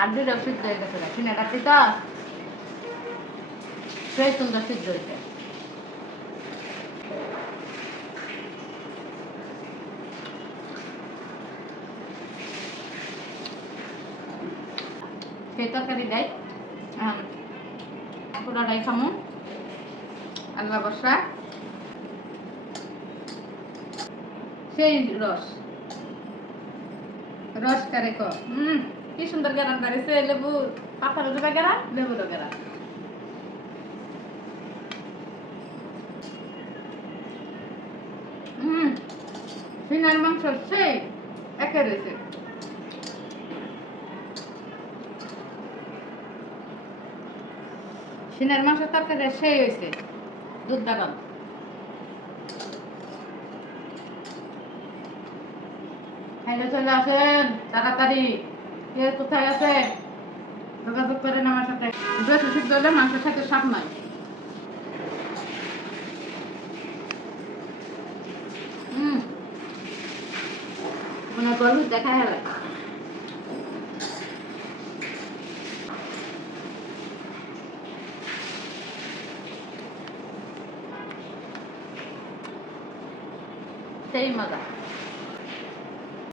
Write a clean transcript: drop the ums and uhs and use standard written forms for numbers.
আর দুইটা সিদ্ধ হয়ে গেছে সিনেটা তো সেই সুন্দর সিদ্ধ হয়েছে। সেই তরকারি দেয় পুরোটাই খামু আল্লাহ বর্ষা সেই রস রস করে কি সুন্দর গেরান বাড়িছে লেবু পাতার দুটা গেরান লেবুরও গেরান। সিনার মাংস সেই একে রয়েছে। সিনার মাংস তরকারি সেই হয়েছে দুধ। খাইলে চলে আসেন তাড়াতাড়ি। কে কোথায় আছে যোগাযোগ করেন আমার সাথে। বেশি সিদ্ধ হলে মাংসের সাথে স্বাদ নাই। মানে গরু দেখা হেলে সেই মজা।